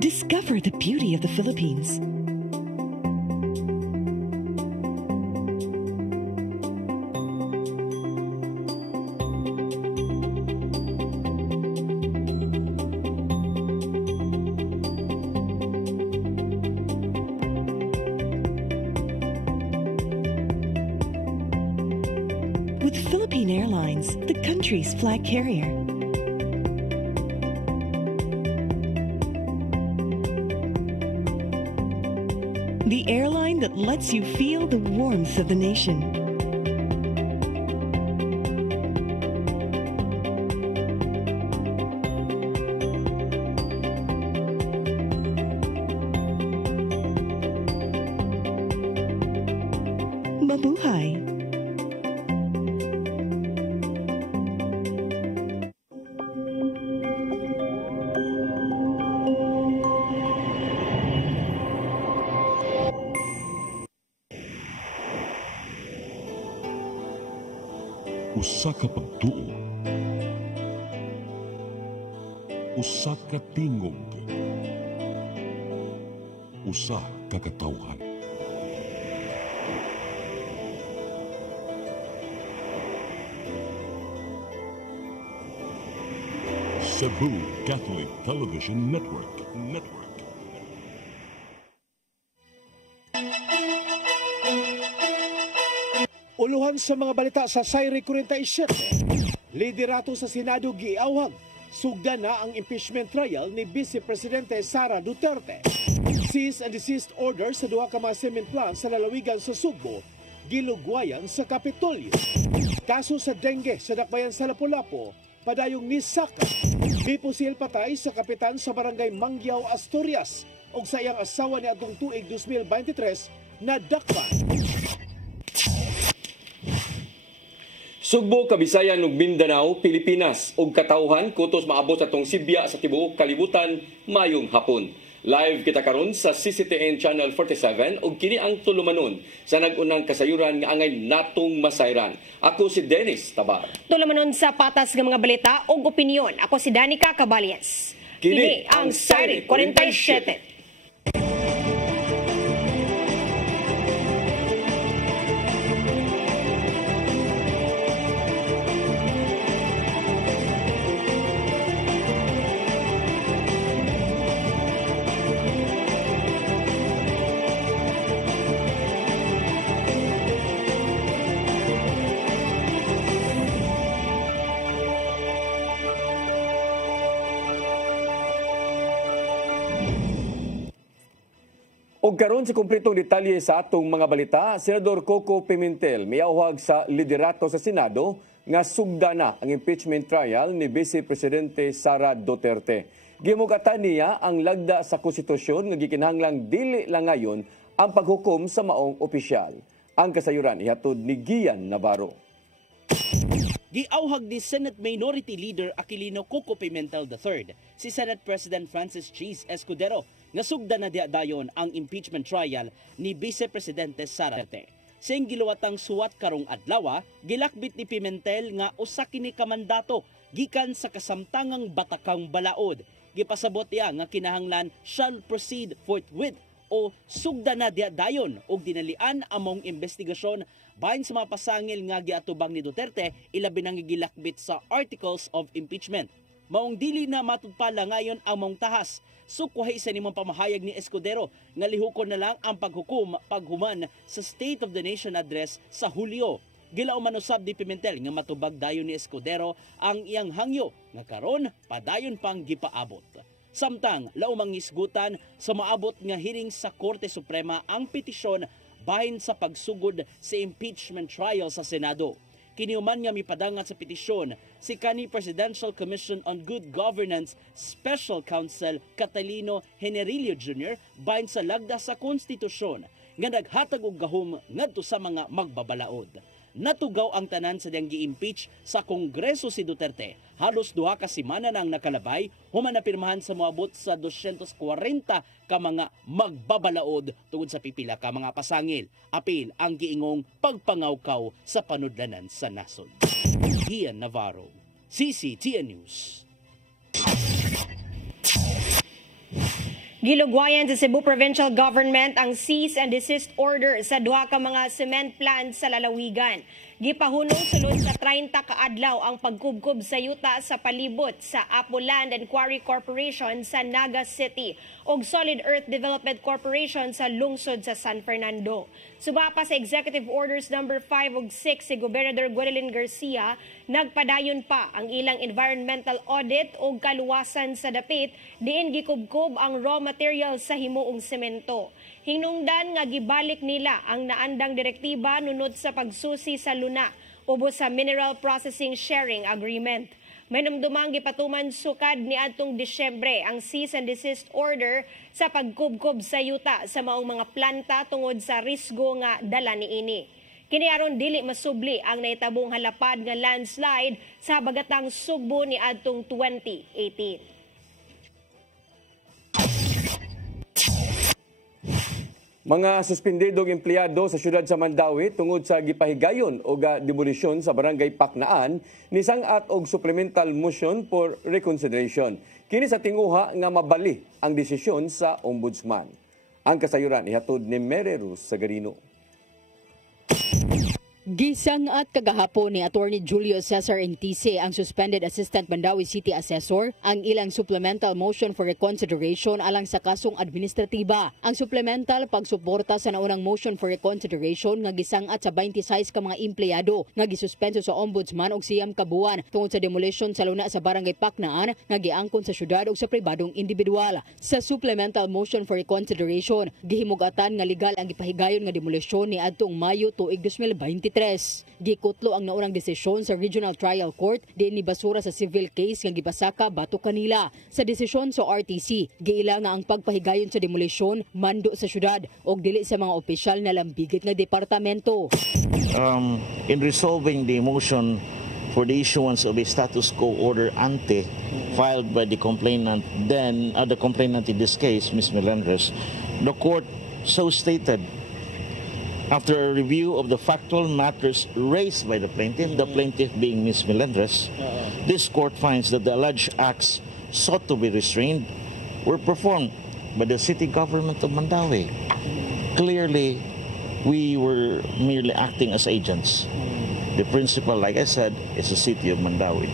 Discover the beauty of the Philippines. With Philippine Airlines, the country's flag carrier. The airline that lets you feel the warmth of the nation. Mabuhay! Usa ka pagtuo, usa ka tingog, usa ka katawhan. Cebu Catholic Television Network. Uluhan sa mga balita sa Sayre 47. Liderato sa Senado giawhag. Sugda na ang impeachment trial ni Vice Presidente Sara Duterte. Cease and desist order sa duha ka mga cement plant sa lalawigan sa Sugbo, gilugwayan sa Kapitolyo. Kaso sa dengue sa dakbayan sa Lapu-Lapu, padayong nisaka. Mipusil patay sa kapitan sa barangay Mangyao, Asturias, og sa iyang asawa ni atong tuig 2023 na dakpa. Sugbo, Kabisayan ug Mindanao, Pilipinas ug katawhan kutos maabot sa tong Sibya sa tibuok kalibutan mayong hapon. Live kita karon sa CCTN Channel 47 ug kini ang tulumanon sa nag-unang kasayuran nga angay natong masayran. Ako si Dennis Tabar. Tulumanon sa patas nga mga balita ug opinyon. Ako si Danica Cabalias. Kini ang Sayre 47. Og karon si kumpletong detalye sa atong mga balita, Senador Coco Pimentel miawhag sa liderato sa Senado nga sugda na ang impeachment trial ni Vice Presidente Sara Duterte. Gimugatan niya ang lagda sa konstitusyon nga gikinahanglang dili lang ngayon ang paghukom sa maong opisyal. Ang kasayuran ihatod ni Gian Navarro. Giauhag ni Senate Minority Leader Aquilino Coco Pimentel III si Senate President Francis Cheese Escudero nga sugda na dayon ang impeachment trial ni Vice Presidente Sara Duterte. Sing giluwatang suwat karong adlaw, gilakbit ni Pimentel nga usa kini ka mandato gikan sa kasamtangang batakang balaod. Gipasabot niya nga kinahanglan shall proceed forthwith o sugda na dayon og dinalian among investigasyon bahin sa mga pasangil nga giatubang ni Duterte ilabi nang gilakbit sa Articles of Impeachment. Maong dili na matudpala ngayon ang maong tahas. Sukwahay sa nimong pamahayag ni Escudero nga lihukon na lang ang paghuman sa State of the Nation Address sa Hulyo. Gilao man usab di Pimentel nga matubag dayon ni Escudero ang iyang hangyo nga karon padayon pang gipaabot. Samtang laumang isgutan sa maabot nga hearing sa Korte Suprema ang petisyon bahin sa pagsugod sa impeachment trial sa Senado. Kiniuman nga mipadangat sa petisyon si kanhi Presidential Commission on Good Governance Special Counsel Catalino Generillo Jr. bahin sa lagda sa konstitusyon nga naghatag og gahom ngadto sa mga magbabalaod. Natugaw ang tanan sa diyang gi-impeach sa Kongreso si Duterte halos duha ka semana nang nakalabay, human napirmahan sa moabot sa 240 ka mga magbabalaod tungod sa pipila ka mga pasangil. Apil ang giingong pagpangawkaw sa panudlanan sa nasod. Ian Navarro, CCTN News. Gilugwayan sa Cebu Provincial Government ang cease and desist order sa duha ka mga cement plants sa lalawigan. Gipahunong sulod sa 30 ka adlaw ang pagkubkob sa yuta sa palibot sa Apo Land and Quarry Corporation sa Naga City ug Solid Earth Development Corporation sa lungsod sa San Fernando. Suba pa sa Executive Orders No. 5 ug 6 si Gobernador Gwendolyn Garcia, nagpadayon pa ang ilang environmental audit ug kaluwasan sa dapit diin gikubkob ang raw material sa himuong semento. Hinungdan nga gibalik nila ang naandang direktiba nunod sa pagsusi sa luna ubos sa Mineral Processing Sharing Agreement. May namdumang gipatuman sukad ni adtong Disyembre ang cease and desist order sa pagkubkob sa yuta sa maong mga planta tungod sa risgo nga dala niini. Kini aron dili masubli ang naitabong halapad nga landslide sa habagatang Sugbo ni adtong 2018. Mga suspendedong empleyado sa syudad sa Mandawi tungod sa gipahigayon o demolisyon sa barangay Paknaan nisangat og supplemental motion for reconsideration. Kini sa tinguha nga mabali ang desisyon sa ombudsman. Ang kasayuran ihatod ni Mary Ruz Sagarino. Gisangat kagahapon ni Attorney Julio Cesar Entice, ang suspended Assistant Mandawi City Assessor, ang ilang supplemental motion for reconsideration alang sa kasong administratiba. Ang supplemental pagsuporta sa naunang motion for reconsideration nga gisangat sa 26 ka mga empleyado nga gisuspenso sa ombudsman og siyam ka buwan tungod sa demolition sa luna sa barangay Paknaan nga giangkon sa syudad ug sa pribadong individual. Sa supplemental motion for reconsideration, gihimugatan nga legal ang gipahigayon nga demolisyon ni adtong Mayo tuig 2023. Gikutlo ang naunang desisyon sa Regional Trial Court diin ni basura sa civil case nga gibasaka bato kanila. Sa desisyon sa RTC, giila nga ang pagpahigayon sa demolisyon mando sa syudad og dili sa mga opisyal na lambigit nga departamento. In resolving the motion for the issuance of a status quo order ante filed by the complainant, the complainant in this case, Ms. Melendres, the court so stated, after a review of the factual matters raised by the plaintiff being Ms. Melendres, this court finds that the alleged acts sought to be restrained were performed by the city government of Mandawi. Clearly, we were merely acting as agents. The principal, like I said, is the city of Mandawi.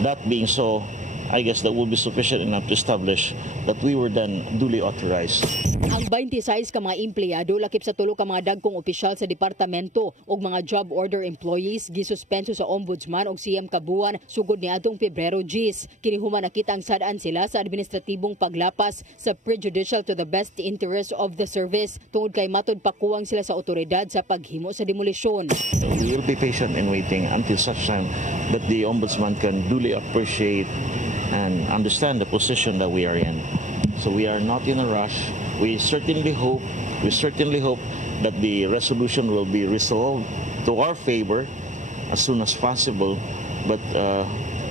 That being so, I guess that would be sufficient enough to establish that we were then duly authorized. Ang 26 ka mga empleyado lakip sa tulo ka mga dagkong opisyal sa departamento ug mga job order employees gisuspenso sa ombudsman og siyam ka buwan sugod niadtong Pebrero 10. Kini human nakita ang sadaan sila sa administratibong paglapas sa prejudicial to the best interest of the service tungod kay matod pakuwang sila sa otoridad sa paghimo sa demolisyon. We will be patient in waiting until such time that the ombudsman can duly appreciate and understand the position that we are in. So we are not in a rush. We certainly hope that the resolution will be resolved to our favor as soon as possible, but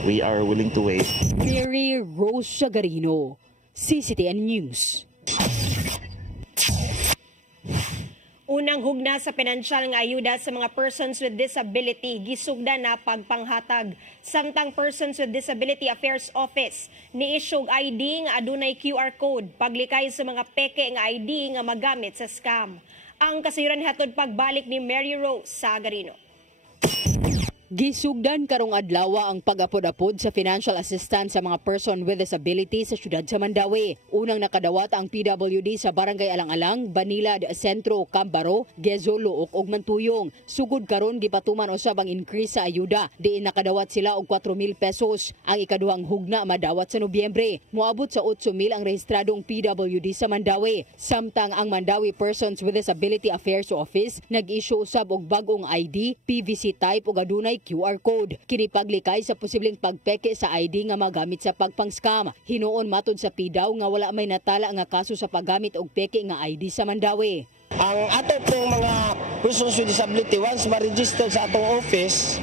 we are willing to wait. Mary Rose Sagarino, CCTN News. Unang hugna sa pinansyal nga ayuda sa mga persons with disability gisugda na pagpanghatag. Samtang Persons with Disability Affairs Office ni-issue ID nga adunay QR code paglikay sa mga peke nga ID nga magamit sa scam. Ang kasayuran hatod pagbalik ni Mary Rose Sagarino. Gisugdan karong adlaw ang pag-apod-apod sa financial assistance sa mga person with disability sa syudad sa Mandawi. Unang nakadawat ang PWD sa Barangay Alang-Alang, Banilad, Sentro, Cambaro, Gezolo ug Mantuyong. Sugod karon gipatuman usab ang increase sa ayuda. Diin nakadawat sila og 4,000 pesos. Ang ikaduhang hugna madawat sa Nobyembre. Moabot sa 8,000 ang rehistradong PWD sa Mandawi. Samtang ang Mandawi Persons with Disability Affairs Office nag-issue usab og bag-ong ID, PVC type ug adunay QR code. Kini paglikay sa posibleng pagpeke sa ID nga magamit sa pagpang-scam. Hinuon matod sa PDAW nga wala may natala nga kaso sa paggamit og peke nga ID sa Mandawi. Ang ato pong mga persons with disability, once ma-register sa atong office,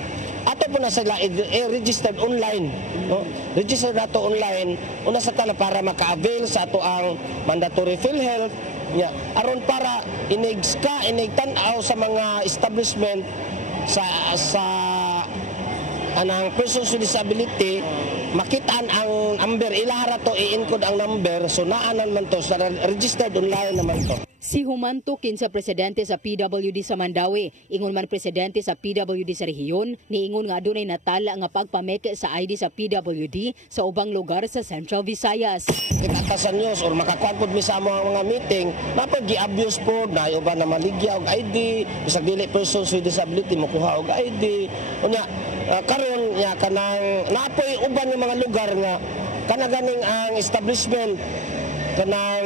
ato po na sila i-registered online, no? Registered nato online una sa tala para maka-avail sa ato ang mandatory PhilHealth nya aron para inigtan-aw sa mga establishment sa anang persons with disability, makitaan ang number, ilahara to, i-encode ang number, so naanan man to, sa registered online naman to. Si Humanto kinsa presidente sa PWD sa Mandawi, ingon man presidente sa PWD sa rehiyon, niingon nga adunay natala nga pagpameke sa ID sa PWD sa ubang lugar sa Central Visayas. Kita sa news or makakuan pod mi sa mga meeting, napag gi-abuse po, na uban na maligya og ID, bisag dili persons with disability makuha og ID. Unya karon nya kanang napoy uban ng mga lugar nga kanaganing ang establishment kanang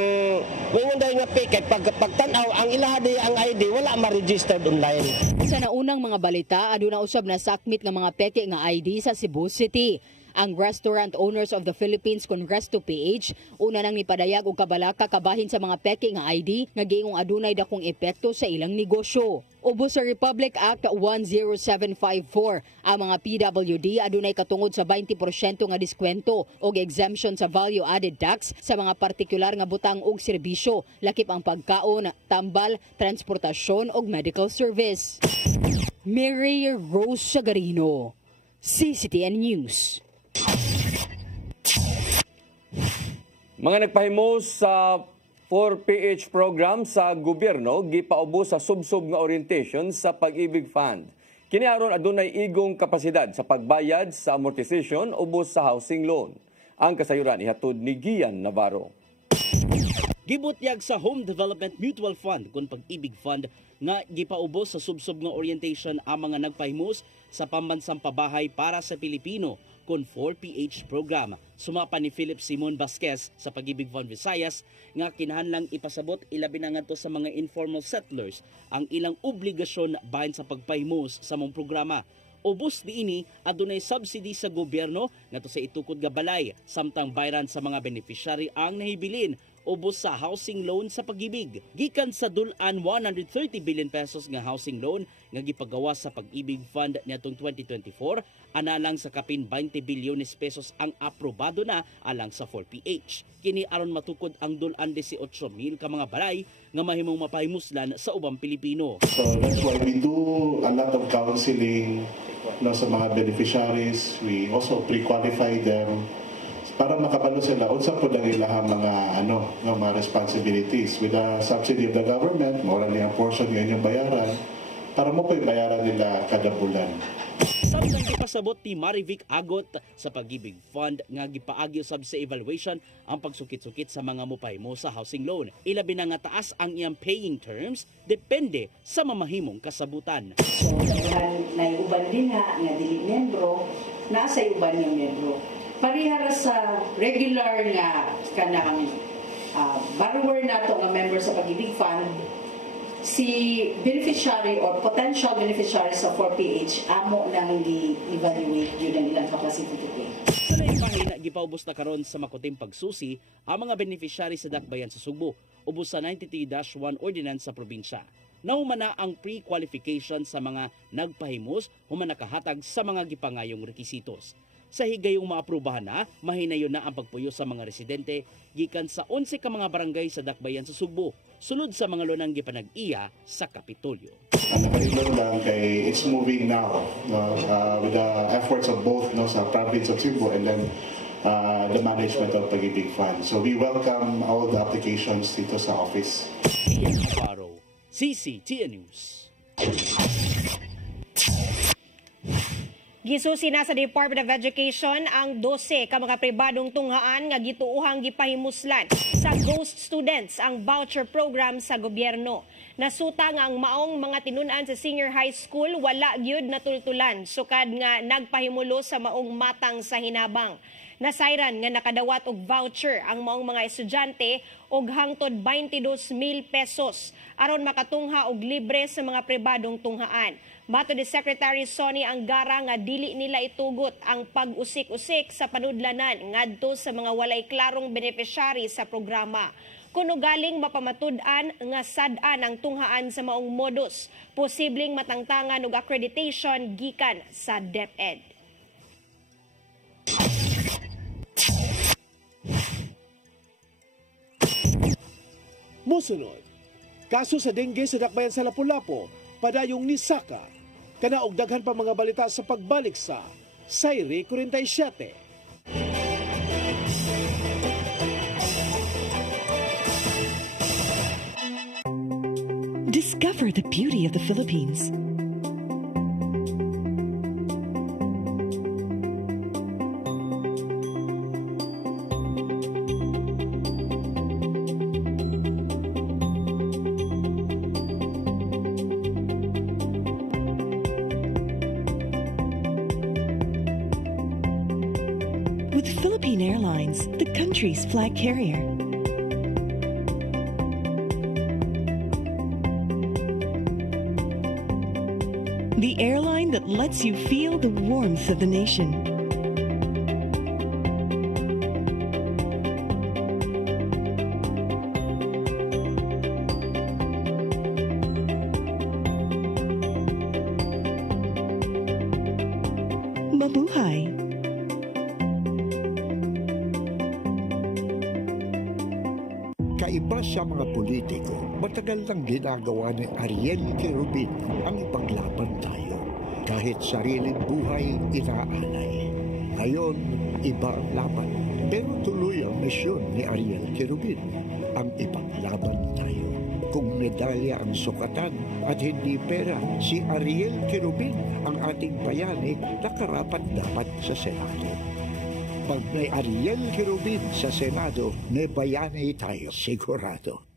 wingon dayon nga picket pagtan-aw ang ilaha day ang ID wala ma-registered online. Sa naunang mga balita, aduna usab na sakmit nga mga peke nga ID sa Cebu City. Ang Restaurant Owners of the Philippines kon Resto PH una nang nipadayag og kabalaka kabahin sa mga peke nga ID nga giingong adunay dakong epekto sa ilang negosyo. Ubos sa Republic Act 10754, ang mga PWD adunay katungod sa 20% nga diskwento o exemption sa value-added tax sa mga partikular nga butang ug serbisyo, lakip ang pagkaon, tambal, transportasyon ug medical service. Mary Rose Sagarino, CCTN News. Mga nagpahimo sa 4PH program sa gobyerno gipaubos sa subsub nga orientation sa Pag-ibig Fund. Kini aron adunay igong kapasidad sa pagbayad sa amortization ubos sa housing loan. Ang kasayuran ihatod ni Gian Navarro. Gibutyag sa Home Development Mutual Fund kung Pag-ibig Fund nga gipaubos sa subsub nga orientation ang mga nagpahimos sa pambansang pabahay para sa Pilipino kon 4PH program. Sumapa ni Philip Simon Vasquez sa Pag-ibig Fund Visayas nga kinahanglang ipasabot ilabi na ngadto sa mga informal settlers ang ilang obligasyon bahin sa pagpahimos sa mong programa. Ubos diini adunay subsidy sa gobyerno ngadto sa itukod nga balay samtang bayran sa mga beneficiary ang nahibilin ubos sa housing loan sa Pag-ibig. Gikan sa dulan 130 billion pesos nga housing loan nga gipagawa sa Pag-ibig Fund niadtong 2024, analang sa kapin 20 bilyones pesos ang aprobado na alang sa 4PH. Kini aron matukod ang dulan 18,000 ka mga balay nga mahimong mapahimuslan sa ubang Pilipino. So that's why we do a lot of counseling sa mga beneficiaries. We also pre-qualify them para makabalo sila unsa po ang ilang mga responsibilities with the subsidy of the government, morally ang portion nga inyong bayaran para mo po bayaran nila kada bulan. Samtang ipasabot ni Marivic Agot sa Pag-ibig Fund nga gipaagi usab sa evaluation ang pagsukit-sukit sa mga mopahimo sa housing loan. Ilabi na nga taas ang iyang paying terms depende sa mamahimong kasabutan. So daghan na uban din nga dili membro, nasa uban nga membro. Parihara sa regular nga kanang borrower nato nga member sa Pag-ibig Fund, si beneficiary or potential beneficiary sa 4PH amo nang gi-evaluate yun ang ilang capacity to pay. Sa naipahina, gipaubos na karon sa makuting pagsusi ang mga beneficiary sa dakbayan sa Sugbo, ubos sa 93-1 ordinance sa probinsya. Naumana ang pre-qualification sa mga nagpahimos human nakahatag sa mga gipangayong rekisitos. Sa higayong maaprubahan na, mahinayon na ang pagpuyo sa mga residente gikan sa 11 ka mga barangay sa dakbayan sa Sugbo, sulod sa mga lunang gipanag-iya sa Kapitolyo. Ang nakailong lang kay it's moving now with the efforts of both sa province of Cebu and then the management of Pag-ibig Fund. So we welcome all the applications dito sa office. Ian Navarro, CCTN News. Gisusi na sa Department of Education ang 12 ka mga pribadong tunghaan nga gituuhang gipahimuslan sa ghost students ang voucher program sa gobyerno. Nasuta nga ang maong mga tinun-an sa senior high school wala gyud natultulan sukad nga nagpahimulo sa maong matang sa hinabang. Nasayran nga nakadawat og voucher ang maong mga estudyante og hangtod 22,000 pesos aron makatungha og libre sa mga pribadong tunghaan. Mato ni Secretary Sonny Angara nga dili nila itugot ang pag-usik-usik sa panudlanan ngadto sa mga walay klarong beneficiary sa programa. kuno galing mapamatud-an nga sad-an ang tunghaan sa maong modus. Posibleng matangtangan og accreditation gikan sa DepEd. Musunod, kaso sa dengue sa dakbayan sa Lapu-Lapu, padayong nisaka, kana og daghan pa mga balita sa pagbalik sa Sayri 47. Discover the beauty of the Philippines. With Philippine Airlines, the country's flag carrier. The airline that lets you feel the warmth of the nation. Mabuhay! Kaiba sa mga politiko, matagal nang ginagawa ni Ariel Querubin ang ipaglaban tayo. Kahit sariling buhay inaalay. Ngayon, iba ang laban. Pero tuloy ang misyon ni Ariel Querubin, ang ipaglaban tayo. Kung medalya ang sukatan at hindi pera, si Ariel Querubin, ang ating bayani, nakarapat dapat sa Senado. Pag may Ariel Querubin sa Senado, may bayani tayo sigurado.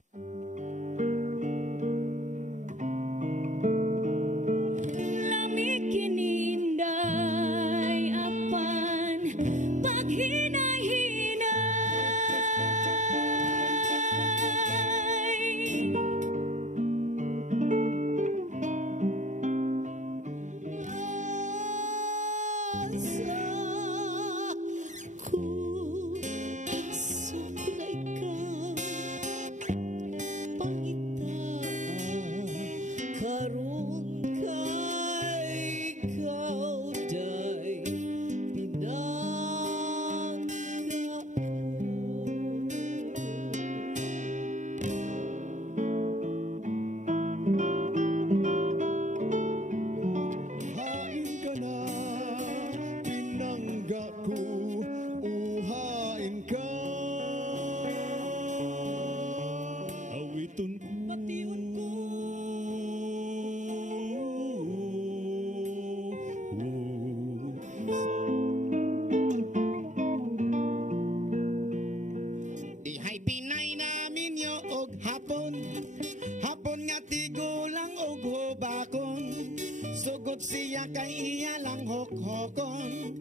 Siya kay iya lang hok-hokon,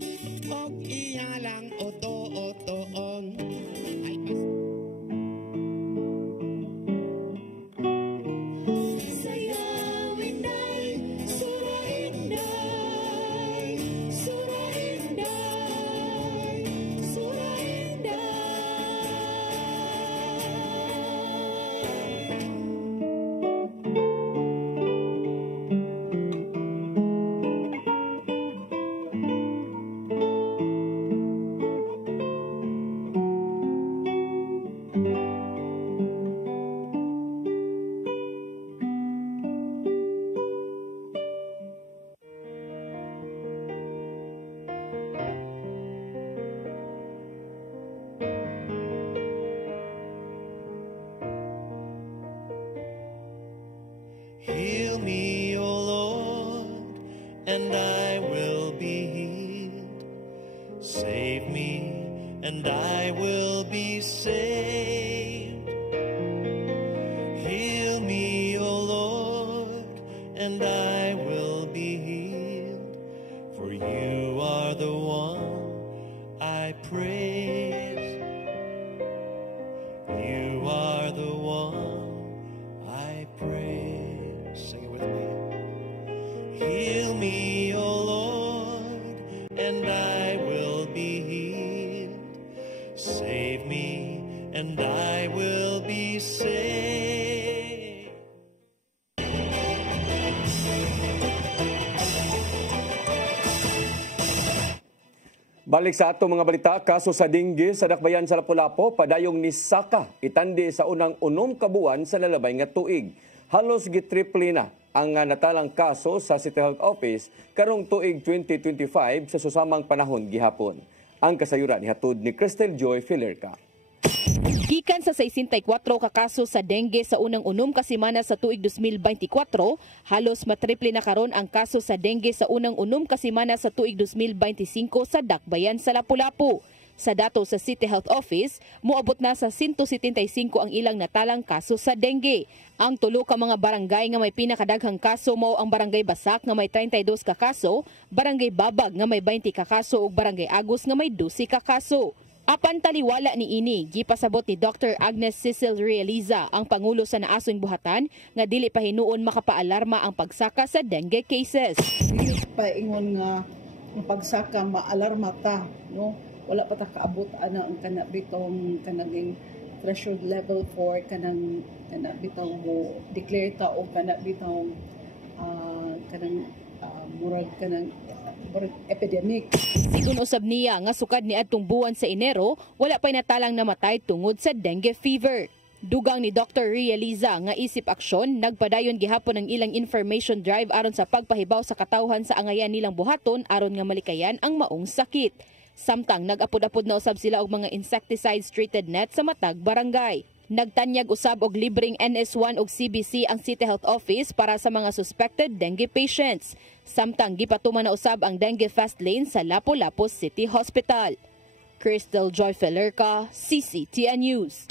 og iya lang oto-otoon. Sayawin day, surain day, surain day, surain day. Heal me, O Lord, and I will be healed. Save me, and I will be saved. Heal me, O Lord, and I will be healed. For you are the one I praise. You are the one I praise. Sing it with me. Heal me, O Lord, and I will be healed. Save me, and I will be Balik sa ato mga balita, kaso sa dengue sa Dakbayan sa Lapu-Lapu, padayong ni Saka itandi sa unang 6 kabuan sa lalabay nga tuig. Halos gitriple na ang natalang kaso sa City Health Office karong tuig 2025 sa susamang panahon gihapon. Ang kasayuran nihatod ni Cristel Joy Filerca. Gikan sa 64 ka kaso sa dengue sa unang 6 ka semana sa tuig 2024, halos matriple na karon ang kaso sa dengue sa unang 6 ka semana sa tuig 2025 sa Dakbayan sa Lapu-Lapu. Sa dato sa City Health Office, moabot na sa 175 ang ilang natalang kaso sa dengue. Ang 3 ka mga barangay nga may pinakadaghang kaso mao ang Barangay Basak nga may 32 ka kaso, Barangay Babag nga may 20 ka kaso ug Barangay Agus nga may 12 ka kaso. Apan taliwala ni ini, gipasabot ni Dr. Agnes Cecil Realiza, ang Pangulo sa Naasong Buhatan, nga dili pa hinuon makapaalarma ang pagsaka sa dengue cases. Dili pa ingon nga ang pagsaka maalarma ta, no? Wala pa ta kaabot ana ang kana bitong kanang threshold level for kanang bitong mo declare ta o kana bitong kanang murag kanang epidemic. Sigun usab niya nga sukad ni adtong buwan sa Enero, wala pa'y natalang namatay tungod sa dengue fever. Dugang ni Dr. Realiza nga isip aksyon, nagpadayon gihapon ang ilang information drive aron sa pagpahibaw sa katawhan sa angayan nilang buhaton aron nga malikayan ang maong sakit. Samtang nag-apod-apod na usab sila og mga insecticides treated net sa matag barangay. Nagtanyag usab og libreng NS1 ug CBC ang City Health Office para sa mga suspected dengue patients. Samtang gipatuman na usab ang dengue fast lane sa Lapu-Lapu City Hospital. Cristel Joy Filerca, CCTN News.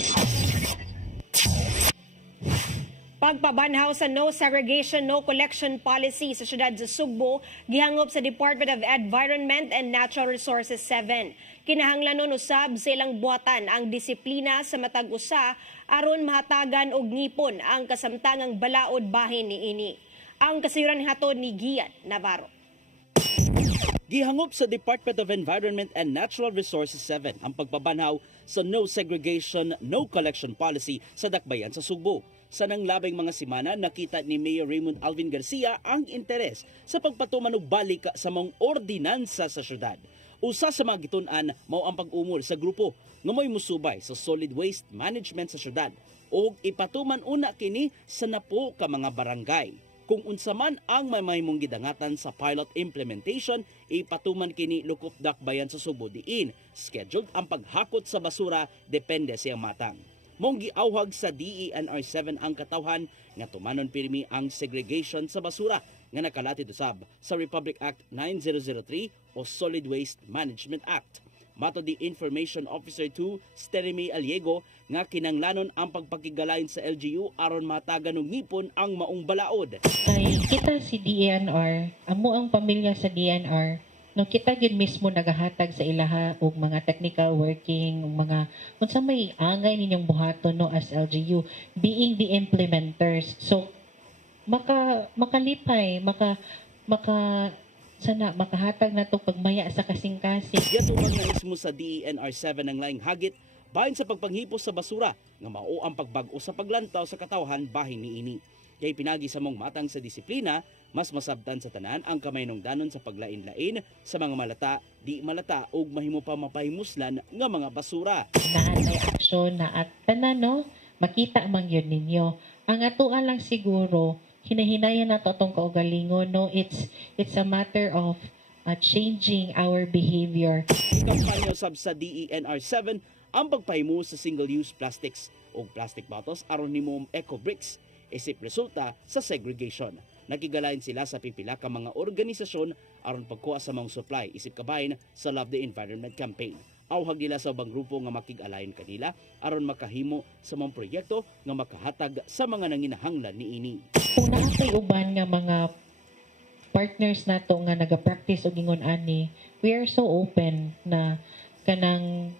Pagpabanhaw sa no segregation, no collection policy sa siyudad sa Sugbo, gihangop sa Department of Environment and Natural Resources 7. Kinahanglanon usab sa ilang buhatan ang disiplina sa matag usa aron mahatagan og ngipon ang kasamtangang balaod bahin ni ini. Ang kasayuran hatod ni Gian Navarro. Gihangop sa Department of Environment and Natural Resources 7 ang pagpabanhaw sa no segregation, no collection policy sa Dakbayan sa Sugbo. Sa nanglabing mga semana, nakita ni Mayor Raymond Alvin Garcia ang interes sa pagpatuman og balik sa mga ordinansa sa syudad. Usa sa mga gitun-an mao ang pag-umol sa grupo nga mo'y musubay sa solid waste management sa syudad o ipatuman una kini sa napo ka mga barangay. Kung unsa man ang maymong gidangatan sa pilot implementation, ipatuman kini Lukop Dakbayan sa Sugbo diin. Scheduled ang paghakot sa basura depende siyang matang. Mong giawhag sa DENR7 ang katawhan nga tumanon pirmi ang segregation sa basura nga nakalatid usab sa Republic Act 9003 o Solid Waste Management Act. Mato di Information Officer 2 Steremy Aliego nga kinanglanon ang pagpakigalain sa LGU aron matagan og ngipon ang maong balaod. Ay kita si DENR, amo ang pamilya sa DENR. No, kita gyud mismo nagahatag sa ilaha og mga technical working, mga unsa may angay ninyong buhaton no as LGU being the implementers. So makalipay, sana makahatag na to pagmaya sa kasing-kasing. Yatuman na mismo sa DENR7 ang laing hagit bahin sa pagpanghipos sa basura nga mao ang pagbag-o sa paglantaw sa katawhan bahin ni ini. Kay pinagi sa mong matang sa disiplina, mas masabtan sa tanan ang kamaynungdanon sa paglain-lain sa mga malata, di malata ug mahimo pa mapahimuslan nga mga basura. Naanay aksyon na at tanan no, makita man yun ninyo. Ang atuan lang siguro, hinahinayan nato atong kaugalingon no, it's a matter of changing our behavior. Ikampanya usab sa DENR7 ang pagpahimo sa single-use plastics o plastic bottles aron nimo eco bricks. Isip resulta sa segregation. Nakigalain sila sa pipila ka mga organisasyon aron pagkuha sa mga supply isip kabahin sa Love the Environment campaign. Awhag nila sa ubang grupo nga makig-alayin kanila aron makahimo sa mga proyekto nga makahatag sa mga nanginahanglan niini. Kung naapay uban nga mga partners nato nga nagapractice og ingon ani, we are so open na kanang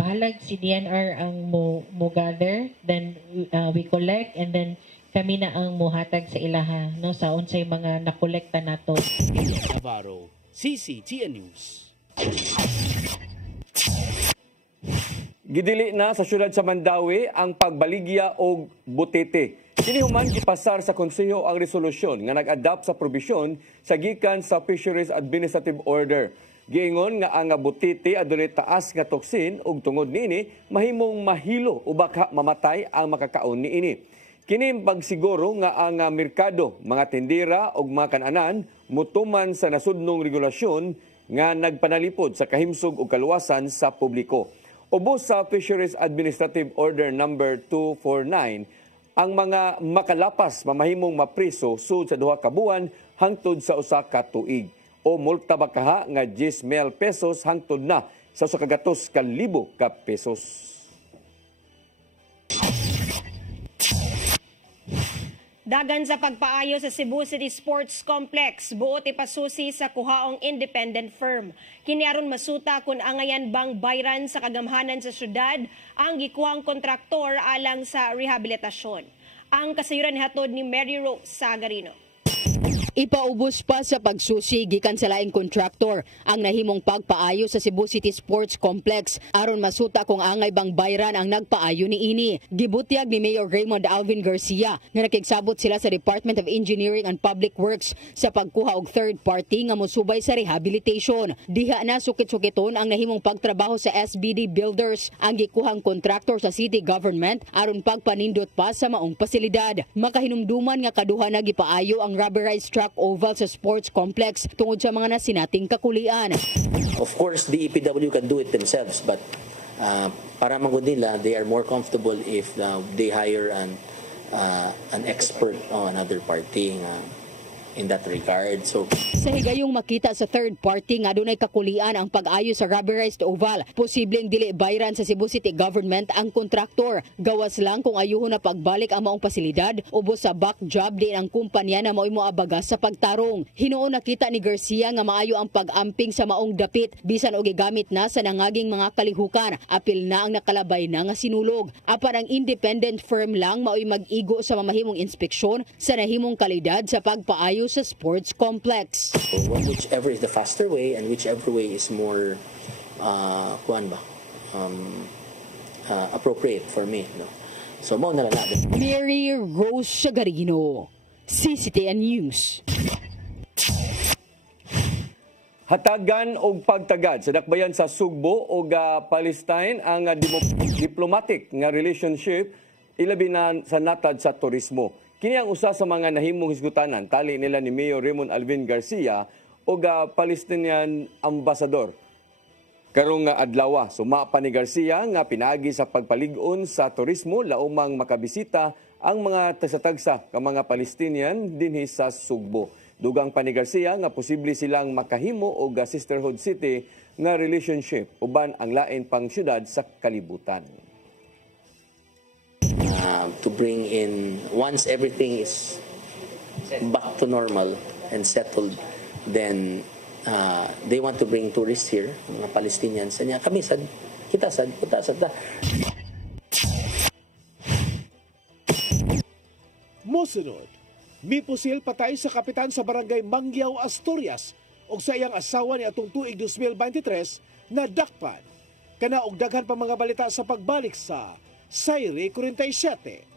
bahalag si DNR ang mo gather, then we collect, and then kami na ang muhatag sa ilaha no sa unsay mga nakolekta nato. Navarro, CCTN News. Gidili na sa syudad sa Mandawi ang pagbaligya og butete. Kini human gipasar sa konseho ang resolusyon nga nag-adapt sa probisyon sa gikan sa Fisheries Administrative Order. Giingon nga ang butiti adunay taas nga toksin ug tungod niini mahimong mahilo o baka mamatay ang makakaon niini. Kini pagsiguro nga ang merkado, mga tindera ug mga kananan mutuman sa nasudnong regulasyon nga nagpanalipod sa kahimsog ug kaluwasan sa publiko. Ubos sa Fisheries Administrative Order number 249, ang mga makalapas mamahimong mapriso sud sa 2 ka buwan hangtod sa 1 ka tuig o multa bakaha nga 10,000 pesos hangtod na sa 100,000 ka pesos. Dagan sa pagpaayo sa Cebu City Sports Complex, buot ipasusi sa kuhaong independent firm. Kiniaron masuta kung angayan bang bayran sa kagamhanan sa syudad ang gikuhang kontraktor alang sa rehabilitasyon. Ang kasayuran hatod ni Mary Rose Sagarino. Ipaubos pa sa pagsusi gikan sa laing kontraktor ang nahimong pagpaayo sa Cebu City Sports Complex aron masuta kung angay bang bayran ang nagpaayo niini. Gibutyag ni Mayor Raymond Alvin Garcia nga nakigsabot sila sa Department of Engineering and Public Works sa pagkuha og third party nga mosubay sa rehabilitation. Diha na sukit-sukiton ang nahimong pagtrabaho sa SBD Builders ang gikuhang kontraktor sa city government aron pagpanindot pa sa maong pasilidad. Makahinumduman nga kaduha na gipaayo ang rubberized track oval sa sports complex tungod sa mga nasinating kakulian. Of course, the EPW can do it themselves, but para magud nila, they are more comfortable if they hire an expert o another party in that regard. So sa higayong makita sa third party nga dunay kakulian ang pag-ayo sa rubberized oval, posibleng dili bayran sa Cebu City Government ang kontraktor. Gawas lang kung ayuhon na pagbalik ang maong pasilidad, ubos sa back job din ang kumpanya na mao'y moabaga sa pagtarong. Hinuon nakita ni Garcia nga maayo ang pag-amping sa maong dapit bisan og gigamit na sa nangaging mga kalihukan. Apil na ang nakalabay na nga sinulog. Apan ang independent firm lang mao'y mag-igo sa mamahimong inspeksyon sa nahimong kalidad sa pagpaayo sa sports complex. Whichever is the faster way and whichever way is more appropriate for me. No? So, mo na lang natin. Mary Rose Sagarino, CCTN News. Hatagan og pagtagad sa dakbayan sa Sugbo ug Palestine ang diplomatic nga relationship ilabi na sa natad sa turismo. Kini ang usa sa mga nahimong hisgutanan tali nila ni Mayor Raymond Alvin Garcia ug Palestinian ambassador. Karong adlaw sumapa ni Garcia nga pinaagi sa pagpalig-on sa turismo laumang makabisita ang mga tagsa-tagsa ka mga Palestinian dinhi sa Sugbo. Dugang pa ni Garcia nga posible silang makahimo og sisterhood city nga relationship uban ang lain pang syudad sa kalibutan. To bring in, once everything is back to normal and settled, then they want to bring tourists here, mga Palestinians. Kanya kami sad, kita sad, punta sad. Mosunod, mipusil patay sa kapitan sa barangay Mangyaw, Asturias og sa iyang asawa ni atong tuig 2023 na dakpan. Kana og daghan pa mga balita sa pagbalik sa Sayri 47.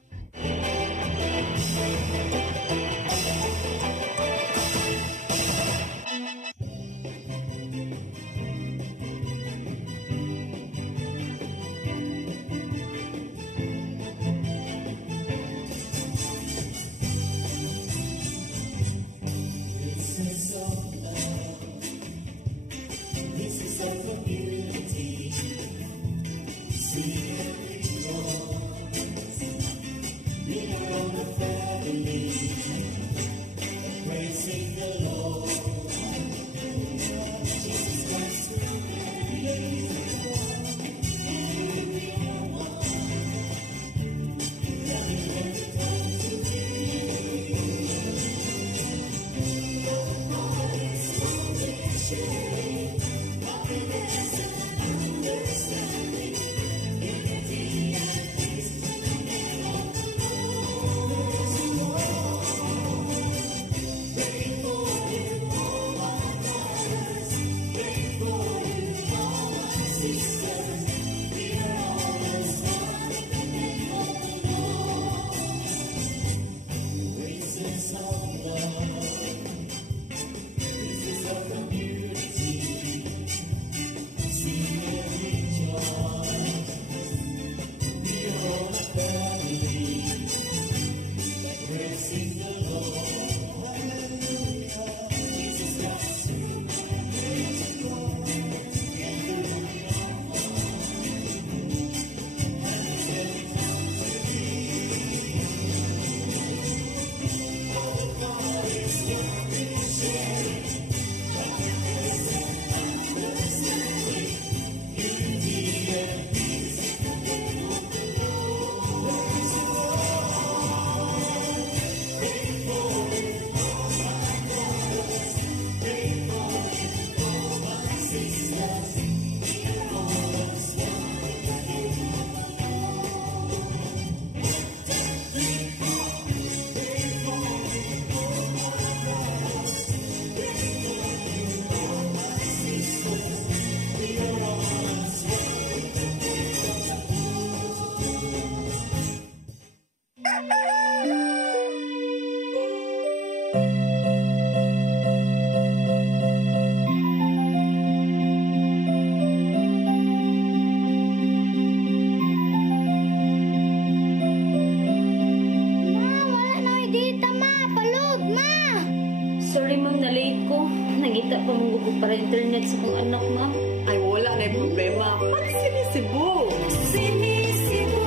para internet sa kong anak, ma'am. Ay, wala na yung problema. Mag-Sinisibu. Sinisibu,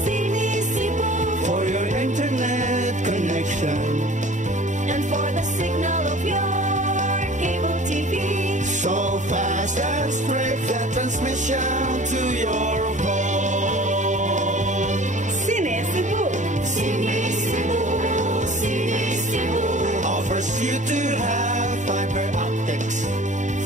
Sinisibu. For your internet connection. And for the signal of your cable TV. So fast and straight the transmission to your home. Sinisibu. Sinisibu, Sinisibu. Offers you to have fiber optics.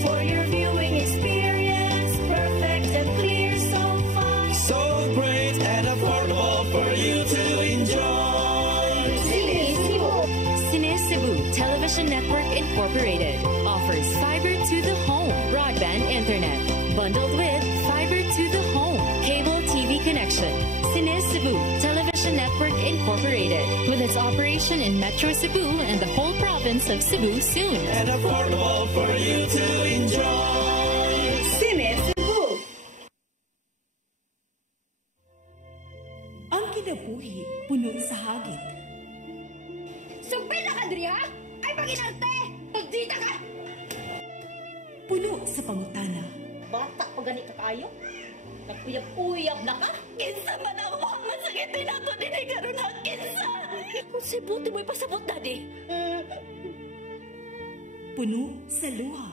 For your viewing experience, perfect and clear, so fast. So great and affordable for you to enjoy. Sinisibu. Sinisibu Television Network Incorporated offers fiber to the home broadband internet bundled with fiber to the home cable TV connection. Sinisibu Television Network Incorporated with its operation in Metro Cebu and the whole province of Cebu soon. And affordable for you to enjoy. Sinisibu. Ang kinabuhi puno sa hagit. Sugpil na ka, Dria! Ay, pag-inarte! Pagdita ka! Puno sa pangutana. Bata pa gani ka kayo? Nagpuyab-uyab na ka? Kinsa man ang mga sakitin nato din ay karoon na kinsa! Kung si buti mo'y pasabot, Daddy! Puno sa luha.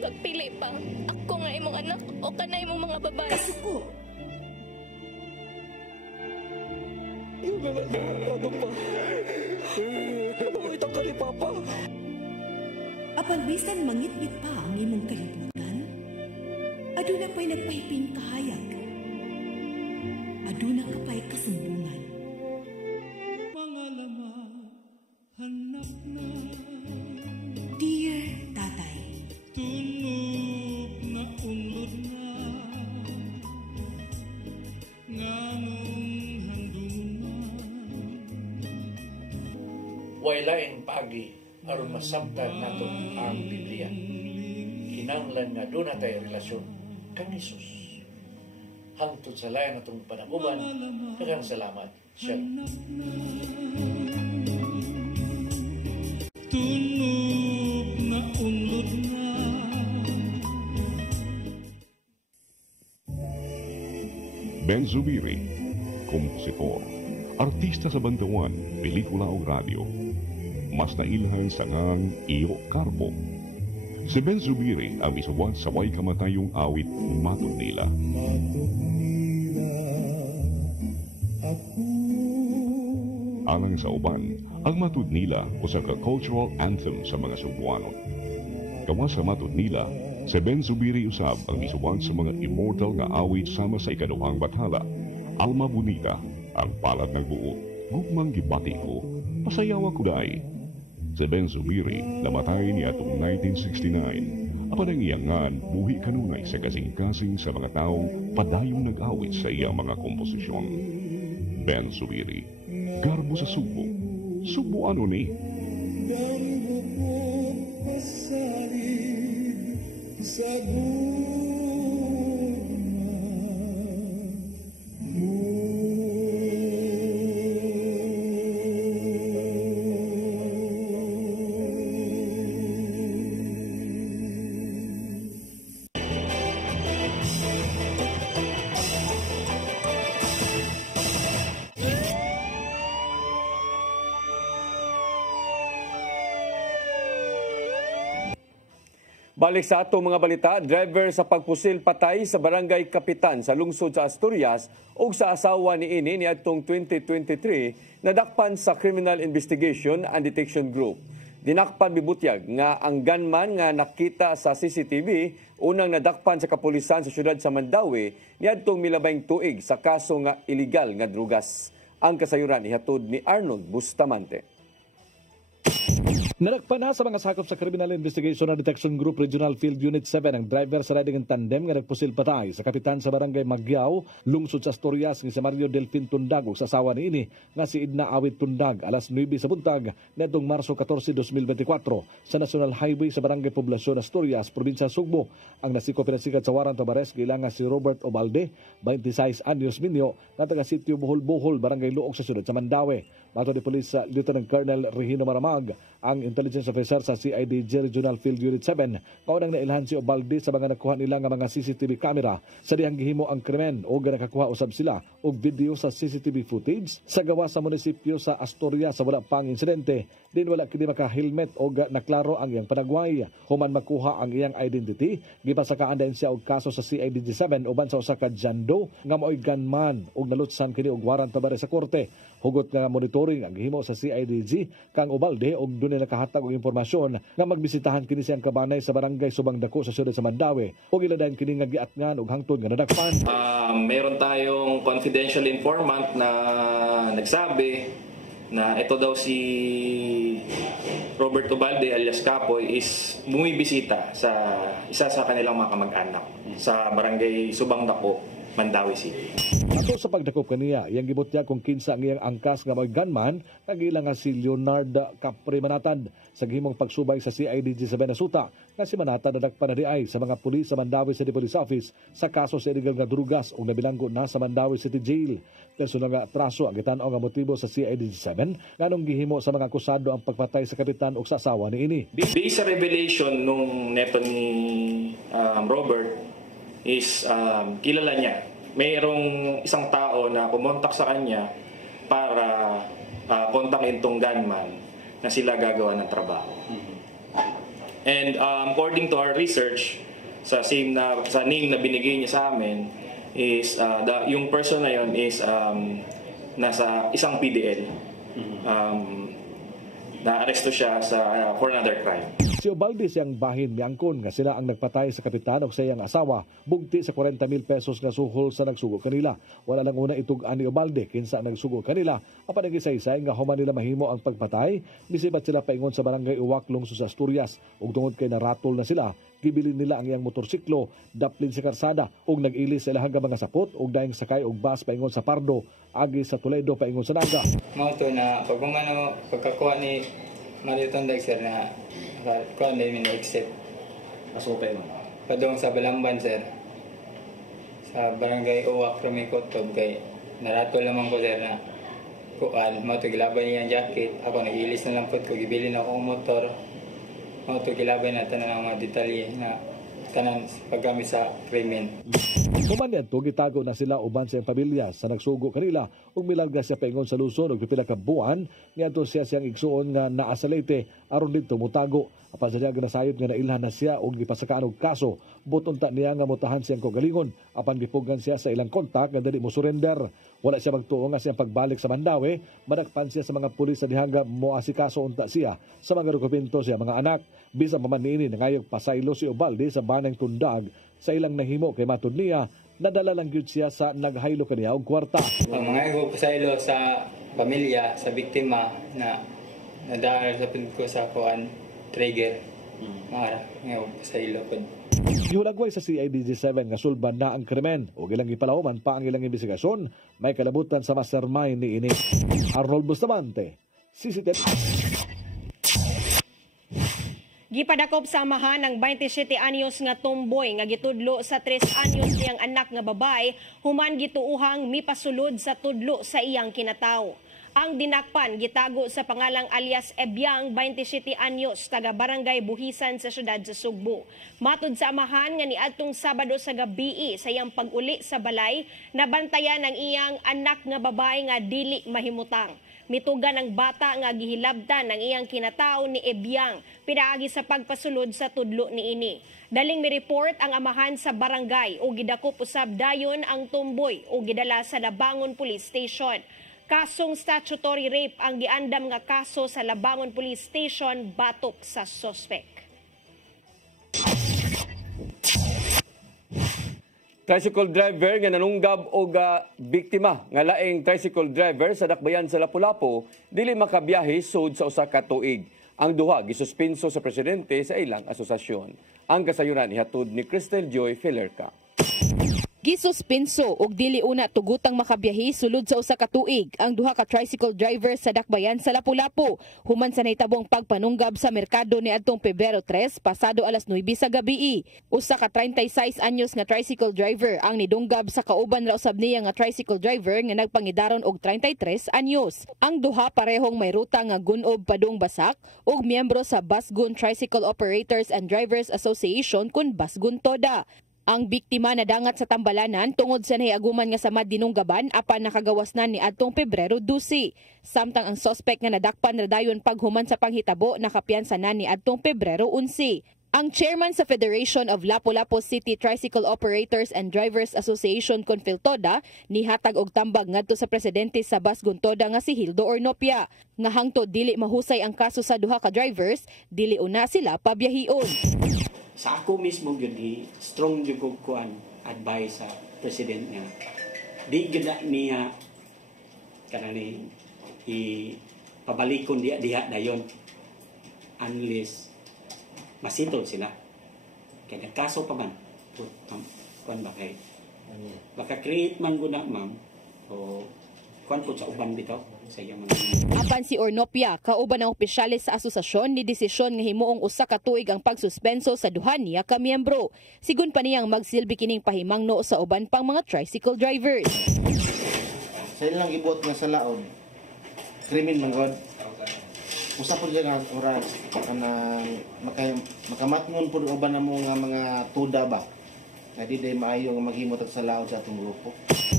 Pagpili pa, ako nga imong anak o ka na imong mga babae. Kasuko. Yung ano pa? Pagawitang ka ni Papa. Apan bisan mangit-ngit pa ang imong kalibutan, aduna pa'y nagpahiping kahayag. Aduna ka pa'y kasumbungan. Hanap na Dear Tatay, tunog na unlod na nganong handungan na. Waylaing pagi aron masabtan nato ang Biblia. Kinahanglan nga doon natay relasyon kang Hesus. Hangtod sa layan natong panaguban, daghang salamat. Shalom. Tunog na unlod na. Ben Zubiri, kompositor, artista sa bantawan, pelikula o radyo. Mas nailhan sa ngang Iyo Carbo. Si Ben Zubiri ang isuwat sa way kamatayong awit Matod Nila. Alang sa uban, ang Matod Nila usa ka cultural anthem sa mga Cebuano. Kawa sa Matod Nila, si Ben Zubiri usab ang isuwat sa mga immortal nga awit sama sa ikaduhang bathala. Alma Bonita, ang palad ng buo, gugmang gibati ko, pasayawa ko dahi. Si Ben Zubiri namatay ni atong 1969. Apan ang iyangan, buhi kanunay sa kasing-kasing sa mga taong padayong nag-awit sa iyang mga komposisyon. Ben Zubiri, garbo sa Subo. Subo ano ni? Sa Balik sa atong mga balita, driver sa pagpusil patay sa barangay Kapitan sa lungsod sa Asturias ug sa asawa ni ini niadtong 2023 nadakpan sa Criminal Investigation and Detection Group. Dinakpan bibutyag nga ang gunman nga nakita sa CCTV unang nadakpan sa kapulisan sa syudad sa Mandawi niadtong milabay tuig sa kaso nga illegal nga drugas. Ang kasayuran ihatod ni Arnold Bustamante. Nadakpan na sa mga sakop sa Criminal Investigation and Detection Group Regional Field Unit 7 ang driver sa riding tandem nga nagpusil patay sa kapitan sa barangay Magyao, lungsod sa Asturias nga si Mario Delfin Tundag ug sa asawa niini nga si Idna Awit Tundag alas 9 sa buntag nitong Marso 14, 2024 sa National Highway sa barangay Poblacion, Asturias, probinsya Sugbo. Ang nasiko pinasikat sa warrant of arrest kailangan si Robert Obalde, 26 anyos minyo, na taga sitio Bohol-Bohol, barangay Luok sa syudad sa Mandawi. Mato ni Police Lieutenant Colonel Regino Maramag, ang intelligence officer sa CIDG Regional Field Unit 7, kaunang nailhan si Obalde sa mga nakuha nila nga mga CCTV camera sa dihang gihimo ang krimen o nakakuha usab sila og video sa CCTV footage sa gawa sa munisipyo sa Asturias sa wala pang insidente. Din wala kini maka-helmet o naklaro ang iyang panagway. Human makuha ang iyang identity, gipasakaan din siya og kaso sa CIDG 7 uban sa usa ka jando nga mo'y gunman og nalutsan kini og warrant tabare sa korte. Hugot nga monitoring ang gihimo sa CIDG kang Obalde og dunay nakahatag og impormasyon nga magbisitahan kini siyang kabanay sa barangay Subang Dako sa syudad sa Mandawi og iladayon kini nga giatngan og hangtod nga nadakpan. Meron tayong confidential informant na nagsabi na ito daw si Robert Obalde alias Kapoy is bumibisita sa isa sa kanilang mga kamag-anak sa barangay Subang Dako, Mandawi City. Ato sa pagdakop kaniya, iyang gibutya kung kinsa ang iyang angkas nga mga gunman, nagila nga si Leonard Capri Manatad sa gihimong pagsubay sa CIDG sa Benasuta nga si Manatad nadakpan na diay sa mga pulis sa Mandawi City Police Office sa kaso sa illegal nga drugas ug nabilanggo na sa Mandawi City Jail. Personal nga atraso ang gitanaw nga motibo sa CIDG 7 nganong gihimo sa mga akusado ang pagpatay sa kapitan ug sa asawa niini. Based sa revelation nung neto ni Robert is kilala niya. Mayroong isang tao na pumontak sa kanya para kontakin tong gunman na sila gagawa ng trabaho. And according to our research, sa name na binigay niya sa amin is yung person na yon is nasa isang PDL. Na-aresto siya for another crime. Si Obalde siyang bahin miangkon nga sila ang nagpatay sa kapitan o sa iyang asawa. Bugti sa 40,000 pesos nga suhol sa nagsugo kanila. Wala lang una itug-an ni Obalde kinsa nagsugo kanila. Apan nagisaysay nga human nila mahimo ang pagpatay, bisibat sila paingon sa barangay Uwak, lungsod sa Asturias. Ug tungod kay naratol na sila, gibilin nila ang iyang motorsiklo, daplin sa karsada ug nag-ilis sa ilahang mga sapot ug daing sakay og bus paingon sa Pardo, agi sa Toledo paingon sa Naga. Mao to na pagkakuha ni Mario Tundag sir na kuha na yung exit. Masupay mo? Padong sa Balamban sir. Sa barangay Uwak, Rumikotob kay naratol naman ko sir na kuan, mao to gilabay niya ang jacket. Ako nag-ilis na lang po ko, gibilin ako ng motor. Mao to gilabay na tanan ang mga detalye na tanan paggamit sa krimen. Human yan, gitago na sila uban sa iyang pamilya sa nagsugo kanila ug milarga siya paingon sa Luzon ug pipila ka buwan niadto siya siyang igsuon nga naa sa Leyte aron dito mutago. Apan sa diya ginasayod nga nailhan na siya ug gipasakaan og kaso. Buton ta niya nga mutahan siyang kogalingon apan gipugan siya sa ilang kontak nga dili mo surrender. Wala siya magtuo nga siyang pagbalik sa Mandawi, madakpan siya sa mga pulis sa dihang moasikaso unta siya sa mga dokumento siya mga anak. Bisan pa man niini nangayog pasaylo si Obalde sa banang Tundag sa ilang nahimo kay matud niya nadala lang gyud siya sa naghaylo kaniya og kwarta. Ang mga igog pasaylo sa pamilya sa biktima na nadala sa ko sa kuan trigger. Mara nga pasaylo pud. Gihulagway sa CIDG 7 nga sulban na ang krimen ug ilang gipalahuman pa ang ilang investigasyon, may kalabutan sa mastermind ni ini. Arnold Bustamante, CCTV. Gipadakop sa amahan ng 27 anyos nga tomboy nga gitudlo sa 3 anyos niyang anak nga babay human gituuhang mipasulod sa tudlo sa iyang kinataw. Ang dinakpan gitago sa pangalang alias Ebyang, 27 anyos, taga barangay Buhisan sa syudad sa Sugbo. Matud sa amahan nga niadtong Sabado sa gabi sa iyang pag-uli sa balay, nabantayan ang iyang anak nga babay nga dili mahimutang. Mitugan ang bata nga gihilabtan ng iyang kinatao ni Ebyang pinaagi sa pagpasulod sa tudlo niini. Daling mi-report ang amahan sa barangay o gidakop usab dayon ang tumboy o gidala sa Labangon Police Station. Kasong statutory rape ang giandam nga kaso sa Labangon Police Station batok sa suspect. Tricycle driver nga nanunggab og biktima nga laing tricycle driver sa dakbayan sa Lapu-Lapu dili makabiyahe sud sa usa ka tuig. Ang duha gisuspenso sa presidente sa ilang asosasyon. Ang kasayuran ihatod ni Cristel Joy Felerca. Gisuspenso og dili una tugutang makabiyahe sulod sa usa ka tuig ang duha ka tricycle driver sa dakbayan sa Lapu-Lapu human sa nahitabong pagpanunggab sa merkado niadtong Pebrero 3 pasado alas 9 sa gabi. Usa ka 36 anyos nga tricycle driver ang nidunggab sa kauban ra usab niya nga tricycle driver nga nagpangidaron og 33 anyos. Ang duha parehong may ruta nga Gunob Padung Basak ug miyembro sa Basgun Tricycle Operators and Drivers Association kun Basgun Toda. Ang biktima nadangat sa tambalanan tungod sa nahiaguman nga samad dinunggaban apan nakagawas na ni adtong Pebrero 12. Samtang ang suspect nga nadakpan ra dayon paghuman sa panghitabo nakapiyansa na ni adtong Pebrero 11. Ang chairman sa Federation of Lapu-Lapu City Tricycle Operators and Drivers Association Confil Toda nihatag og tambag ngadto sa presidente sa Basgun Toda nga si Hildo Ornopia nga hangtod dili mahusay ang kaso sa duha ka drivers, dili una sila pabiyahion. Sa ako mismo gyud strong gyud ko kuan advice sa president niya. Di gyud niya kanang pabalikon diha dayon unless masitol sila. Kaya kaso pa man kuan ba kay baka create man guna ma'am o kuan po sa uban bitaw sa iyang mga. Apan si Ornopia kauban ang opisyalis sa asosasyon ni desisyon nga himuong usa ka tuig ang pagsuspenso sa duha niya ka miyembro. Sigun pa niyang magsilbi kining pahimangno sa uban pang mga tricycle drivers. Sa ilang ibot nga sa laod, krimen man god. Usa po dyan ang oras na makamatngon po uban na mo nga mga tuda ba. Nga di day maayo nga maghimot sa laod sa atong grupo.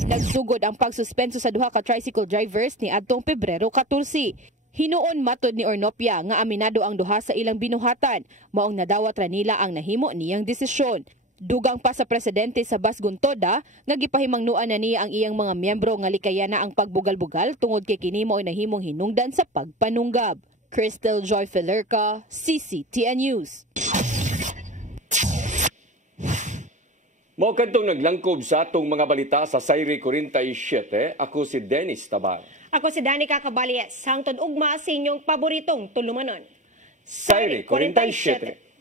Nagsugod ang pagsuspenso sa duha ka tricycle drivers ni adtong Pebrero 14. Hinuon matod ni Ornopia nga aminado ang duha sa ilang binuhatan, maong nadawat ra nila ang nahimo niyang desisyon. Dugang pa sa presidente sa Basgun Toda nga gipahimangnuan na niya ang iyang mga miyembro nga likaya na ang pagbugal-bugal tungod kay kini mao nahimong hinungdan sa pagpanunggab. Cristel Joy Felerca, CCTN News. Mao kadtong naglangkob sa atong mga balita sa Sayre 47, ako si Dennis Tabar. Ako si Danica Caballes, hangtod ugma sa inyong paboritong tulumanon. Sayre 47.